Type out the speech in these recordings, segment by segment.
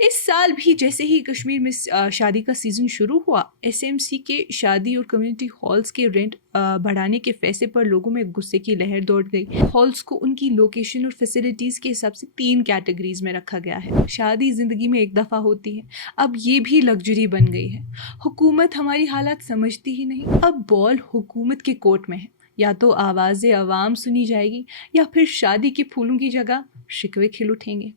इस साल भी जैसे ही कश्मीर में शादी का सीज़न शुरू हुआ, एसएमसी के शादी और कम्युनिटी हॉल्स के रेंट बढ़ाने के फैसले पर लोगों में गुस्से की लहर दौड़ गई। हॉल्स को उनकी लोकेशन और फैसिलिटीज़ के हिसाब से 3 कैटेगरीज में रखा गया है। शादी ज़िंदगी में एक दफ़ा होती है, अब ये भी लग्जरी बन गई है। हुकूमत हमारी हालात समझती ही नहीं। अब बॉल हुकूमत के कोर्ट में है। या तो आवाज़ अवाम सुनी जाएगी या फिर शादी के फूलों की जगह शिकवे खिल उठेंगे।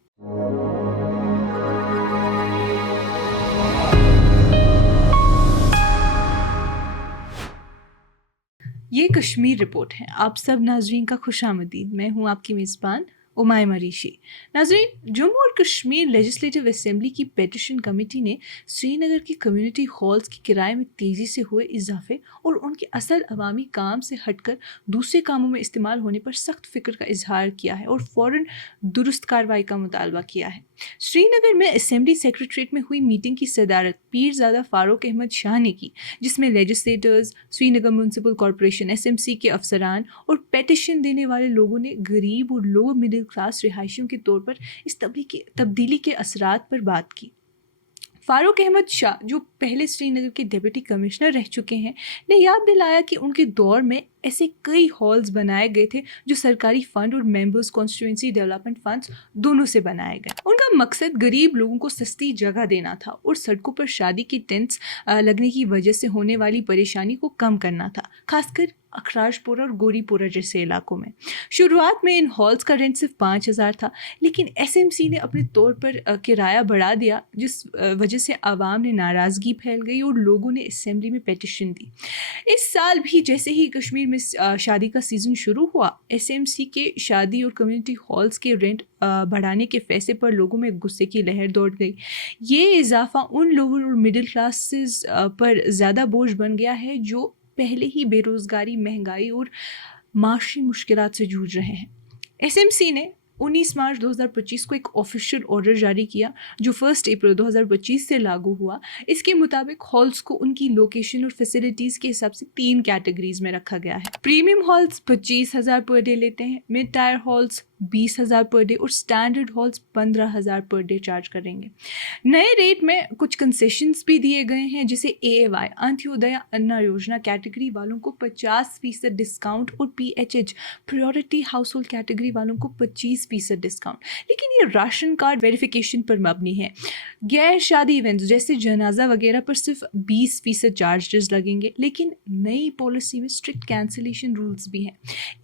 ये कश्मीर रिपोर्ट है। आप सब नाजरीन का खुशामदीद। मैं हूँ आपकी मेज़बान उमायमा रीशी। नाजरीन, जम्मू और कश्मीर लेजिस्लेटिव असेंबली की पेटिशन कमेटी ने श्रीनगर की कम्युनिटी हॉल्स की किराए में तेज़ी से हुए इजाफे और उनके असल अवामी काम से हटकर दूसरे कामों में इस्तेमाल होने पर सख्त फिक्र का इजहार किया है और फ़ौरन दुरुस्त कार्रवाई का मुतालबा किया है। श्रीनगर में असेंबली सेक्रेटरीट में हुई मीटिंग की सदारत पीरज़ादा फारूक अहमद शाह ने की, जिसमें legislators, Srinagar municipal corporation, SMC के अफसरान और पेटिशन देने वाले लोगों ने गरीब और लोअर मिडिल क्लास रिहायशियों के तौर पर इस तब्दीली के असरात पर बात की। फारूक अहमद शाह, जो पहले श्रीनगर के डिप्टी कमिश्नर रह चुके हैं, ने याद दिलाया कि उनके दौर में ऐसे कई हॉल्स बनाए गए थे जो सरकारी फ़ंड और मेंबर्स कॉन्स्टिट्यूंसी डेवलपमेंट फंड्स दोनों से बनाए गए। उनका मकसद गरीब लोगों को सस्ती जगह देना था और सड़कों पर शादी के टेंट्स लगने की वजह से होने वाली परेशानी को कम करना था, खासकर अखराजपुरा और गोरीपुरा जैसे इलाकों में। शुरुआत में इन हॉल्स का रेंट सिर्फ 5,000 था, लेकिन एसएमसी ने अपने तौर पर किराया बढ़ा दिया, जिस वजह से आवाम ने नाराज़गी फैल गई और लोगों ने असेंबली में पेटिशन दी। इस साल भी जैसे ही कश्मीर में शादी का सीज़न शुरू हुआ, एसएमसी के शादी और कम्युनिटी हॉल्स के रेंट बढ़ाने के फैसले पर लोगों में गुस्से की लहर दौड़ गई। ये इजाफा उन लोअर और मिडिल क्लासेस पर ज़्यादा बोझ बन गया है जो पहले ही बेरोज़गारी, महंगाई और माशी मुश्किलात से जूझ रहे हैं। एसएमसी ने 19 मार्च 2025 को एक ऑफिशियल ऑर्डर जारी किया जो 1 अप्रैल 2025 से लागू हुआ। इसके मुताबिक हॉल्स को उनकी लोकेशन और फैसिलिटीज़ के हिसाब से 3 कैटेगरीज में रखा गया है। प्रीमियम हॉल्स 25,000 पर डे लेते हैं, mid tyre halls 20,000 per day और standard halls 15,000 per day charge करेंगे। नए रेट में कुछ कंसेशंस भी दिए गए हैं, जैसे AAY अंत्योदय अन्ना योजना कैटेगरी वालों को 50% डिस्काउंट और PHH priority house hold category वालों को 25% डिस्काउंट। लेकिन ये राशन कार्ड वेरिफिकेशन पर मबनी है। गैर शादी इवेंट्स जैसे जनाजा वगैरह पर सिर्फ 20% चार्जेस लगेंगे, लेकिन नई पॉलिसी में स्ट्रिक्ट कैंसिलेशन रूल्स भी हैं।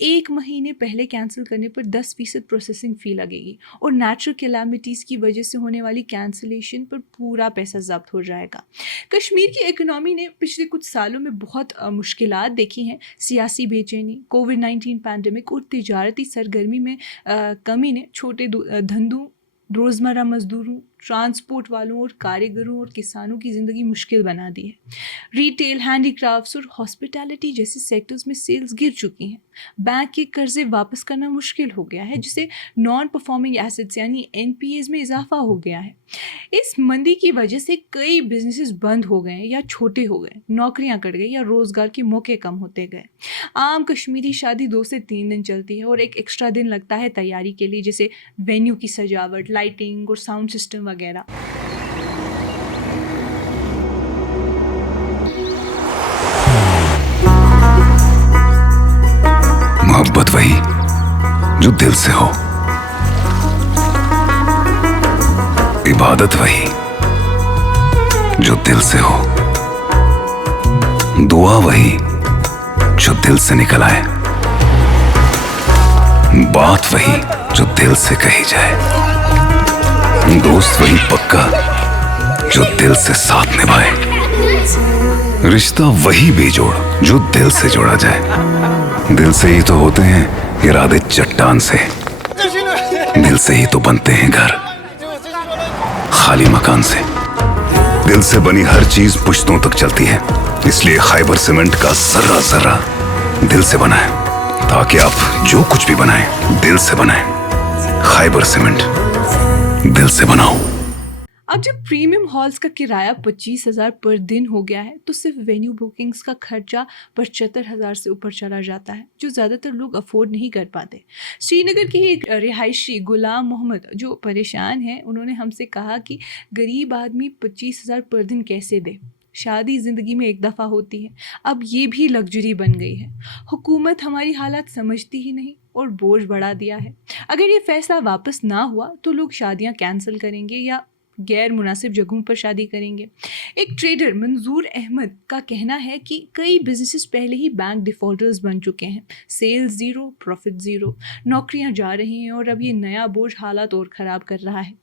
1 महीने पहले कैंसिल करने पर 10% प्रोसेसिंग फ़ी लगेगी और नेचुरल कैलामिटीज़ की वजह से होने वाली कैंसिलेशन पर पूरा पैसा ज़ब्त हो जाएगा। कश्मीर की इकोनॉमी ने पिछले कुछ सालों में बहुत मुश्किलात देखी हैं। सियासी बेचैनी, कोविड-19 पैंडेमिक और तिजारती सरगर्मी में कमी ने छोटे धंधों, रोज़मर्रा मज़दूरों, ट्रांसपोर्ट वालों और कारीगरों और किसानों की ज़िंदगी मुश्किल बना दी है। रिटेल, हैंडीक्राफ्ट्स और हॉस्पिटैलिटी जैसे सेक्टर्स में सेल्स गिर चुकी हैं। बैंक के कर्जे वापस करना मुश्किल हो गया है, जिससे नॉन परफॉर्मिंग एसेट्स यानी NPAs में इजाफा हो गया है। इस मंदी की वजह से कई बिजनेसेस बंद हो गए या छोटे हो गए, नौकरियां कट गई या रोज़गार के मौके कम होते गए। आम कश्मीरी शादी 2 से 3 दिन चलती है और एक एक्स्ट्रा दिन लगता है तैयारी के लिए, जैसे वेन्यू की सजावट, लाइटिंग और साउंड सिस्टम वगैरह। मोहब्बत वही जो दिल से हो, इबादत वही जो दिल से हो, दुआ वही जो दिल से निकल आए, बात वही जो दिल से कही जाए, दोस्त वही पक्का जो दिल से साथ निभाए, रिश्ता वही बेजोड़ जो दिल से जोड़ा जाए। दिल से ही तो होते हैं इरादे चट्टान से, दिल से ही तो बनते हैं घर खाली मकान से। दिल से बनी हर चीज पुश्तों तक चलती है, इसलिए खैबर सीमेंट का जर्रा जर्रा दिल से बना है, ताकि आप जो कुछ भी बनाएं दिल से बनाएं। खैबर सीमेंट, दिल से बनाओ। अब जब प्रीमियम हॉल्स का किराया 25,000 पर दिन हो गया है तो सिर्फ वेन्यू बुकिंग्स का खर्चा 75,000 से ऊपर चला जाता है, जो ज़्यादातर लोग अफोर्ड नहीं कर पाते। श्रीनगर के एक रिहायशी गुलाम मोहम्मद जो परेशान हैं, उन्होंने हमसे कहा कि गरीब आदमी 25,000 पर दिन कैसे दे। शादी ज़िंदगी में एक दफ़ा होती है, अब ये भी लग्जरी बन गई है। हुकूमत हमारी हालात समझती ही नहीं और बोझ बढ़ा दिया है। अगर ये फैसला वापस ना हुआ तो लोग शादियां कैंसिल करेंगे या गैर मुनासिब जगहों पर शादी करेंगे। एक ट्रेडर मंजूर अहमद का कहना है कि कई बिजनेसेस पहले ही बैंक डिफॉल्टर्स बन चुके हैं। सेल्स ज़ीरो, प्रॉफिट ज़ीरो, नौकरियां जा रही हैं और अब ये नया बोझ हालात और ख़राब कर रहा है।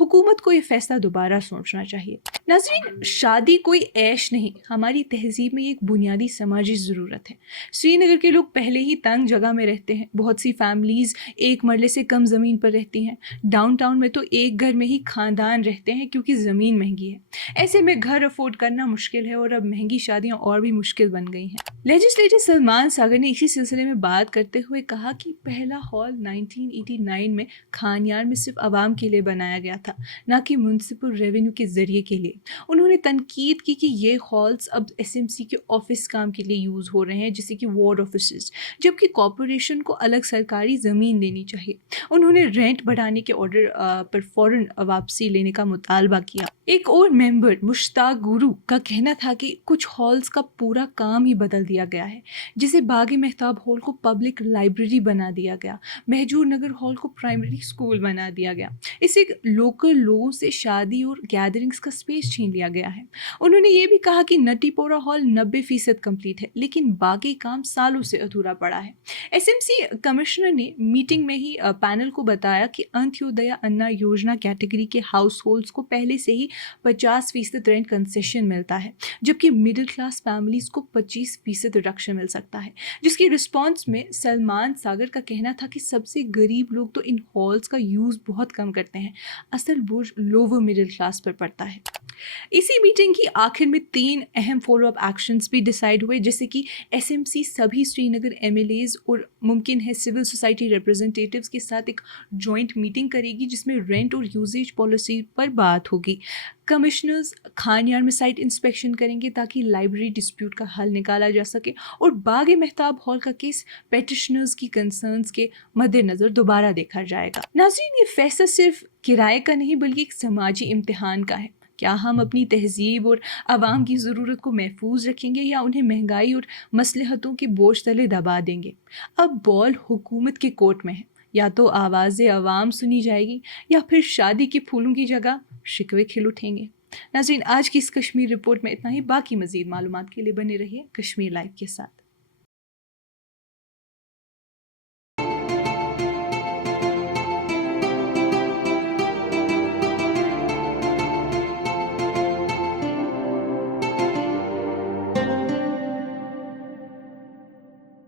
हुकूमत को ये फैसला दोबारा सोचना चाहिए। नाज़रीन, शादी कोई ऐश नहीं, हमारी तहजीब में एक बुनियादी समाजी ज़रूरत है। श्रीनगर के लोग पहले ही तंग जगह में रहते हैं। बहुत सी फैमिलीज़ एक मरले से कम ज़मीन पर रहती हैं। डाउनटाउन में तो एक घर में ही खानदान रहते हैं क्योंकि ज़मीन महंगी है। ऐसे में घर अफोर्ड करना मुश्किल है और अब महंगी शादियां और भी मुश्किल बन गई हैं। लेजिस्लेटर सलमान सागर ने इसी सिलसिले में बात करते हुए कहा कि पहला हॉल 1989 में खानयार में सिर्फ आवाम के लिए बनाया गया था, ना कि म्यूनसिपल रेवेन्यू के ज़रिए के लिए। उन्होंने तनकीद की कि ये हॉल्स अब एसएमसी के ऑफिस काम के लिए यूज़ हो रहे हैं, जैसे कि वार्ड ऑफिस, जबकि कॉरपोरेशन को अलग सरकारी ज़मीन देनी चाहिए। उन्होंने रेंट बढ़ाने के ऑर्डर पर फ़ौरन वापसी लेने का मुतालबा किया। एक और मेंबर मुश्ताक गुरु का कहना था कि कुछ हॉल्स का पूरा काम ही बदल दिया गया है, जिसे बागी मेहताब हॉल को पब्लिक लाइब्रेरी बना दिया गया, महजूर नगर हॉल को प्राइमरी स्कूल बना दिया गया। इसे लोकल लोगों से शादी और गैदरिंग्स का स्पेस छीन लिया गया है। उन्होंने ये भी कहा कि नटीपोरा हॉल 90% कंप्लीट है, लेकिन बाकी काम सालों से अधूरा पड़ा है। एसएमसी कमिश्नर ने मीटिंग में ही पैनल को बताया कि अंत्योदय अन्ना योजना कैटेगरी के हाउस होल्ड्स को पहले से ही 50% रेंट कंसेशन मिलता है, जबकि मिडिल क्लास फैमिलीज को 25% रिडक्शन मिल सकता है। जिसकी रिस्पॉन्स में सलमान सागर का कहना था कि सबसे गरीब लोग तो इन हॉल्स का यूज़ बहुत कम करते हैं, असल बोझ लोअर मिडिल क्लास पर पड़ता है। इसी मीटिंग की आखिर में 3 अहम फॉलोअप एक्शंस भी डिसाइड हुए, जैसे कि एसएमसी सभी श्रीनगर एमएलएज और मुमकिन है सिविल सोसाइटी रिप्रेजेंटेटिव्स के साथ एक जॉइंट मीटिंग करेगी, जिसमें रेंट और यूजेज पॉलिसी पर बात होगी। कमिश्नर्स खानयार में साइट इंस्पेक्शन करेंगे ताकि लाइब्रेरी डिस्प्यूट का हल निकाला जा सके और बाग मेहताब हॉल का केस पेटिशनर्स की कंसर्न्स के मद्देनज़र दोबारा देखा जाएगा। नाज़रीन, ये फैसला सिर्फ किराए का नहीं बल्कि एक समाजी इम्तिहान का है। क्या हम अपनी तहजीब और आवाम की ज़रूरत को महफूज रखेंगे या उन्हें महंगाई और मसलहतों के बोझ तले दबा देंगे? अब बॉल हुकूमत के कोर्ट में है। या तो आवाज़ आवाम सुनी जाएगी या फिर शादी के फूलों की जगह शिकवे खिल उठेंगे। नाज़रीन, आज की इस कश्मीर रिपोर्ट में इतना ही। बाकी मज़ीद मालूमात के लिए बने रहिए कश्मीर लाइव के साथ।